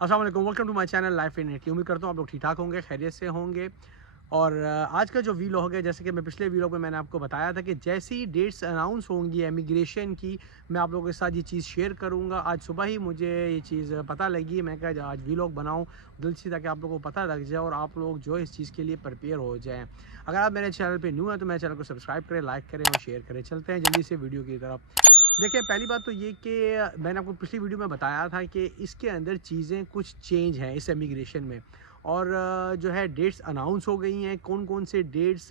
अस्सलाम वालेकुम, welcome to my channel life in Italy. उम्मीद करता हूँ आप लोग ठीक ठाक होंगे, खैरियत से होंगे। और आज का जो वीलॉग है, जैसे कि मैं पिछले वीलॉग में मैंने आपको बताया था कि जैसे ही डेट्स अनाउंस होंगी इमिग्रेशन की, मैं आप लोगों के साथ ये चीज़ शेयर करूँगा। आज सुबह ही मुझे ये चीज़ पता लगी, मैं कहा आज वीलॉग बनाऊँ दिल से, ताकि आप लोगों को पता लग जाए और आप लोग जो इस चीज़ के लिए प्रिपेयर हो जाएँ। अगर आप मेरे चैनल पर न्यू हैं तो मेरे चैनल को सब्सक्राइब करें, लाइक करें और शेयर करें। चलते हैं जल्दी से वीडियो की तरफ। देखिए, पहली बात तो ये कि मैंने आपको पिछली वीडियो में बताया था कि इसके अंदर चीज़ें कुछ चेंज हैं इस इमिग्रेशन में। और जो है डेट्स अनाउंस हो गई हैं, कौन-कौन से डेट्स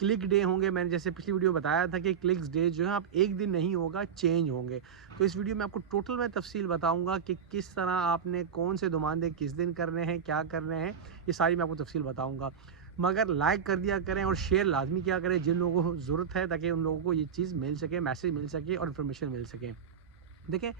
क्लिक डे होंगे। मैंने जैसे पिछली वीडियो बताया था कि क्लिक्स डे जो है आप एक दिन नहीं होगा, चेंज होंगे। तो इस वीडियो में आपको टोटल मैं तफसील बताऊँगा कि किस तरह आपने कौन से दुमानदे किस दिन करने हैं, क्या करने हैं, ये सारी मैं आपको तफसील बताऊँगा। मगर लाइक कर दिया करें और शेयर लाज़मी किया करें जिन लोगों को ज़रूरत है, ताकि उन लोगों को ये चीज़ मिल सके, मैसेज मिल सके और इन्फॉर्मेशन मिल सके। देखिए,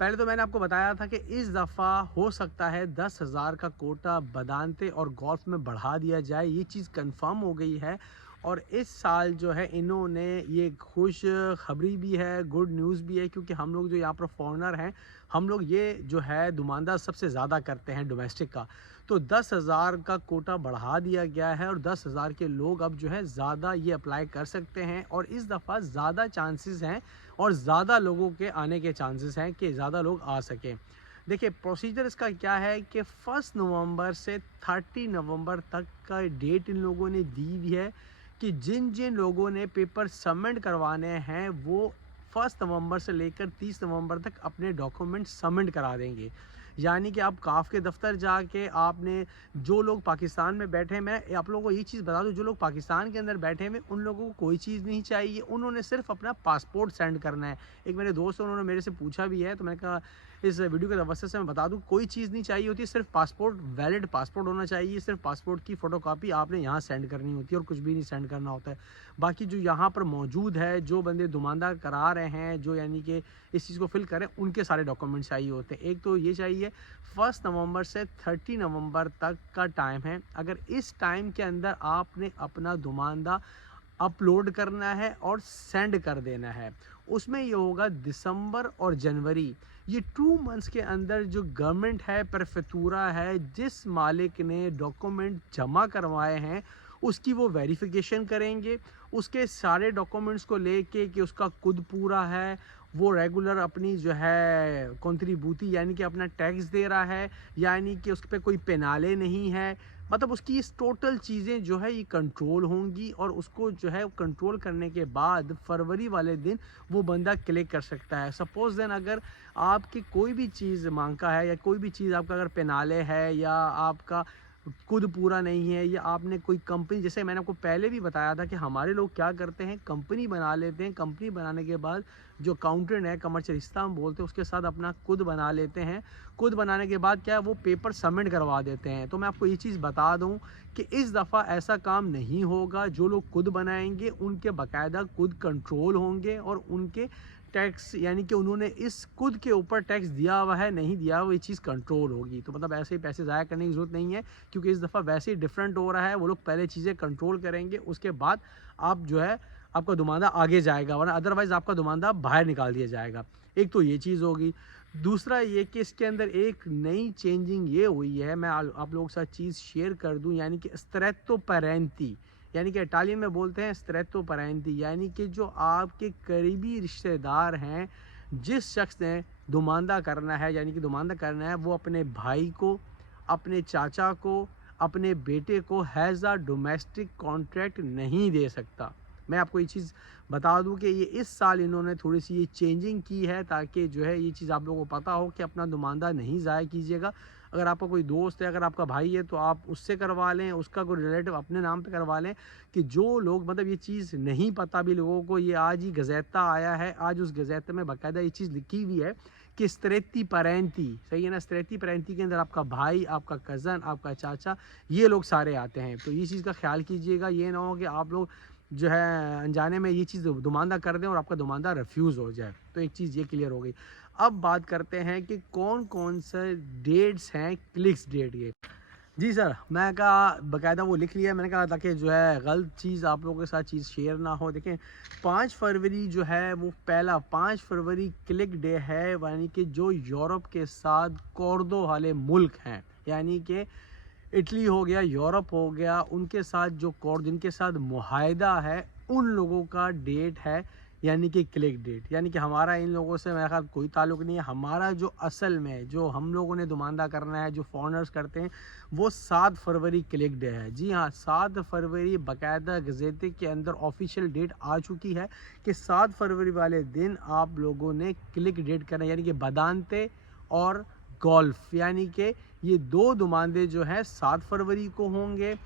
पहले तो मैंने आपको बताया था कि इस दफ़ा हो सकता है 10,000 का कोटा बदानते और गोल्फ में बढ़ा दिया जाए, ये चीज़ कंफर्म हो गई है। और इस साल जो है इन्होंने ये खुश खबरी भी है, गुड न्यूज़ भी है, क्योंकि हम लोग जो यहाँ पर फॉरेनर हैं, हम लोग ये जो है दुमानदा सबसे ज़्यादा करते हैं डोमेस्टिक का। तो 10,000 का कोटा बढ़ा दिया गया है और 10,000 के लोग अब जो है ज़्यादा ये अप्लाई कर सकते हैं। और इस दफ़ा ज़्यादा चांसेस हैं और ज़्यादा लोगों के आने के चांसेस हैं कि ज़्यादा लोग आ सकें। देखिए, प्रोसीजर इसका क्या है कि 1 नवंबर से 30 नवंबर तक का डेट इन लोगों ने दी हुई है कि जिन जिन लोगों ने पेपर सबमिट करवाने हैं वो 1 नवंबर से लेकर 30 नवंबर तक अपने डॉक्यूमेंट सबमिट करा देंगे। यानी कि आप काफ के दफ्तर जाके आपने, जो लोग पाकिस्तान में बैठे हैं, मैं आप लोगों को ये चीज़ बता दूं, जो लोग पाकिस्तान के अंदर बैठे हैं उन लोगों को कोई चीज़ नहीं चाहिए, उन्होंने सिर्फ अपना पासपोर्ट सेंड करना है। एक मेरे दोस्त हैं, उन्होंने मेरे से पूछा भी है, तो मैंने कहा इस वीडियो के वजह से मैं बता दूं, कोई चीज़ नहीं चाहिए होती, सिर्फ पासपोर्ट, वैलिड पासपोर्ट होना चाहिए। सिर्फ पासपोर्ट की फ़ोटोकॉपी आपने यहाँ सेंड करनी होती है और कुछ भी नहीं सेंड करना होता है। बाकी जो यहाँ पर मौजूद है, जो बंदे दुमानदा करा रहे हैं, जो यानी कि इस चीज़ को फिल करें, उनके सारे डॉक्यूमेंट चाहिए होते हैं। एक तो ये चाहिए। 1 नवंबर से 30 नवंबर तक का टाइम है। अगर इस टाइम के अंदर आपने अपना दुमानदा अपलोड करना है और सेंड कर देना है, उसमें ये होगा दिसंबर और जनवरी, ये 2 मंथ्स के अंदर जो गवर्नमेंट है, प्रेफेक्चुरा है, जिस मालिक ने डॉक्यूमेंट जमा करवाए हैं उसकी वो वेरिफिकेशन करेंगे। उसके सारे डॉक्यूमेंट्स को लेके कि उसका खुद पूरा है, वो रेगुलर अपनी जो है कंट्रीब्यूटी यानी कि अपना टैक्स दे रहा है, यानी कि उस पे कोई पेनाले नहीं है, मतलब उसकी इस टोटल चीज़ें जो है ये कंट्रोल होंगी। और उसको जो है कंट्रोल करने के बाद फरवरी वाले दिन वो बंदा क्लिक कर सकता है। सपोज़ देन अगर आपकी कोई भी चीज़ मांगता है, या कोई भी चीज़ आपका अगर पेनाले है, या आपका खुद पूरा नहीं है, या आपने कोई कंपनी, जैसे मैंने आपको पहले भी बताया था कि हमारे लोग क्या करते हैं, कंपनी बना लेते हैं, कंपनी बनाने के बाद जो अकाउंटेंट है, कमर्शियलिस्टा हम बोलते हैं, उसके साथ अपना खुद बना लेते हैं। खुद बनाने के बाद क्या है, वो पेपर सबमिट करवा देते हैं। तो मैं आपको ये चीज़ बता दूं कि इस दफ़ा ऐसा काम नहीं होगा। जो लोग खुद बनाएंगे उनके बाकायदा खुद कंट्रोल होंगे और उनके टैक्स, यानी कि उन्होंने इस खुद के ऊपर टैक्स दिया हुआ है नहीं दिया हुआ, ये चीज़ कंट्रोल होगी। तो मतलब ऐसे ही पैसे ज़ाया करने की ज़रूरत नहीं है, क्योंकि इस दफ़ा वैसे ही डिफरेंट हो रहा है। वो लोग पहले चीज़ें कंट्रोल करेंगे, उसके बाद आप जो है आपका दुमानदा आगे जाएगा, वरना अदरवाइज़ आपका दुमानदा बाहर निकाल दिया जाएगा। एक तो ये चीज़ होगी। दूसरा ये कि इसके अंदर एक नई चेंजिंग ये हुई है, मैं आप लोगों के साथ चीज़ शेयर कर दूं, यानी कि स्ट्रेत्तो पैरेंटी, यानी कि इटालियन में बोलते हैं स्ट्रेत्तो पैरेंटी, यानी कि जो आपके करीबी रिश्तेदार हैं, जिस शख्स ने दुमानदा करना है, यानी कि दुमानदा करना है, वो अपने भाई को, अपने चाचा को, अपने बेटे को हैज़ अ डोमेस्टिक कॉन्ट्रैक्ट नहीं दे सकता। मैं आपको ये चीज़ बता दूं कि ये इस साल इन्होंने थोड़ी सी ये चेंजिंग की है, ताकि जो है ये चीज़ आप लोगों को पता हो कि अपना दुमानदा नहीं ज़ाया कीजिएगा। अगर आपका कोई दोस्त है, अगर आपका भाई है, तो आप उससे करवा लें, उसका कोई रिलेटिव अपने नाम पे करवा लें। कि जो लोग, मतलब ये चीज़ नहीं पता भी लोगों को, ये आज ही गज़ेता आया है, आज उस गज़ेते में बाकायदा ये चीज़ लिखी हुई है कि स्त्रेती पैरेंटी, सही है ना, स्त्रेती पैरेंटी के अंदर आपका भाई, आपका कज़न, आपका चाचा, ये लोग सारे आते हैं। तो ये चीज़ का ख्याल कीजिएगा, ये ना हो कि आप लोग जो है अनजाने में ये चीज़ दुमानदा कर दें और आपका दुमानदा रिफ्यूज़ हो जाए। तो एक चीज़ ये क्लियर हो गई। अब बात करते हैं कि कौन कौन से डेट्स हैं क्लिक्स डेट के। जी सर, मैं कहा बाकायदा वो लिख लिया, मैंने कहा ताकि जो है गलत चीज़ आप लोगों के साथ चीज़ शेयर ना हो। देखें 5 फरवरी जो है वो पहला 5 फरवरी क्लिक डे है, यानी कि जो यूरोप के साथ कॉर्दो वाले मुल्क हैं, यानी कि इटली हो गया, यूरोप हो गया, उनके साथ जो जिनके साथ मुआहदा है, उन लोगों का डेट है, यानी कि क्लिक डेट। यानी कि हमारा इन लोगों से मेरे ख्याल कोई ताल्लुक़ नहीं है। हमारा जो असल में जो हम लोगों ने दुमानदा करना है, जो फॉरेनर्स करते हैं, वो 7 फरवरी क्लिक डे है। जी हाँ, 7 फरवरी बाकायदा गज़ेटे के अंदर ऑफिशियल डेट आ चुकी है कि 7 फरवरी वाले दिन आप लोगों ने क्लिक डेट करना है, यानी कि बदानते और गोल्फ़, यानी कि ये 2 दुमानदे जो हैं 7 फरवरी को होंगे।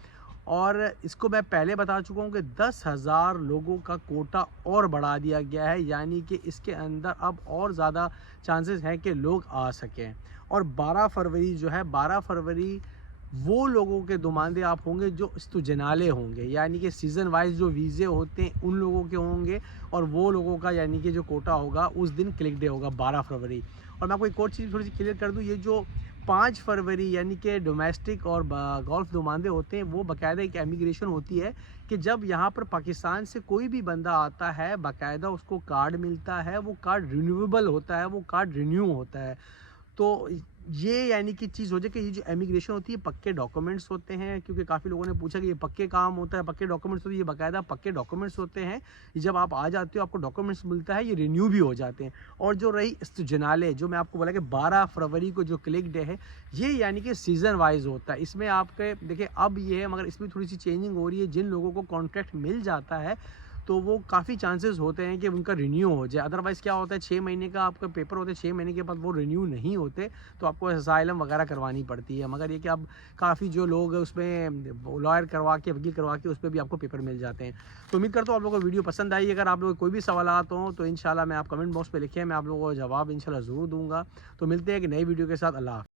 और इसको मैं पहले बता चुका हूँ कि 10,000 लोगों का कोटा और बढ़ा दिया गया है, यानी कि इसके अंदर अब और ज़्यादा चांसेस हैं कि लोग आ सकें। और 12 फरवरी जो है, 12 फरवरी वो लोगों के दुमानदे आप होंगे जो इस्तुजनाले होंगे, यानी कि सीज़न वाइज जो वीज़े होते हैं उन लोगों के होंगे, और वो लोगों का यानी कि जो कोटा होगा उस दिन क्लिक डे होगा 12 फरवरी। और मैं आपको एक और चीज़ थोड़ी सी क्लियर कर दूँ, ये जो 5 फरवरी यानी कि डोमेस्टिक और गोल्फ़ दुमानदे होते हैं, वो बाकायदा एक इमिग्रेशन होती है कि जब यहाँ पर पाकिस्तान से कोई भी बंदा आता है, बाकायदा उसको कार्ड मिलता है, वो कार्ड रिन्यूएबल होता है, वो कार्ड रिन्यू होता है। तो ये यानी कि चीज़ हो जाए कि ये जो इमिग्रेशन होती है पक्के डॉक्यूमेंट्स होते हैं, क्योंकि काफ़ी लोगों ने पूछा कि ये पक्के काम होता है, पक्के डॉक्यूमेंट्स होते हैं, ये बाकायदा पक्के डॉक्यूमेंट्स होते हैं। जब आप आ जाते हो आपको डॉक्यूमेंट्स मिलता है, ये रिन्यू भी हो जाते हैं। और जो रही इस्तुजनाले, जो मैं आपको बोला कि 12 फरवरी को जो क्लिक डे है, ये यानी कि सीज़न वाइज होता है। इसमें आपके देखिए अब ये है, मगर इसमें थोड़ी सी चेंजिंग हो रही है। जिन लोगों को कॉन्ट्रैक्ट मिल जाता है तो वो काफ़ी चांसेस होते हैं कि उनका रिन्यू हो जाए। अदरवाइज़ क्या होता है, 6 महीने का आपका पेपर होता है, 6 महीने के बाद वो रिन्यू नहीं होते, तो आपको असाइलम वगैरह करवानी पड़ती है। मगर ये कि अब काफ़ी जो लोग उसमें लॉयर करवा के, वकील करवा के, उस पे भी आपको पेपर मिल जाते हैं। तो उम्मीद करता हूँ आप लोगों को वीडियो पसंद आई। अगर आप लोगों को कोई भी सवालात हों तो इंशाल्लाह मैं आप कमेंट बॉक्स पे लिखें, मैं आप लोगों को जवाब इंशाल्लाह ज़रूर दूँगा। तो मिलते हैं एक नई वीडियो के साथ। अल्लाह हाफ़िज़।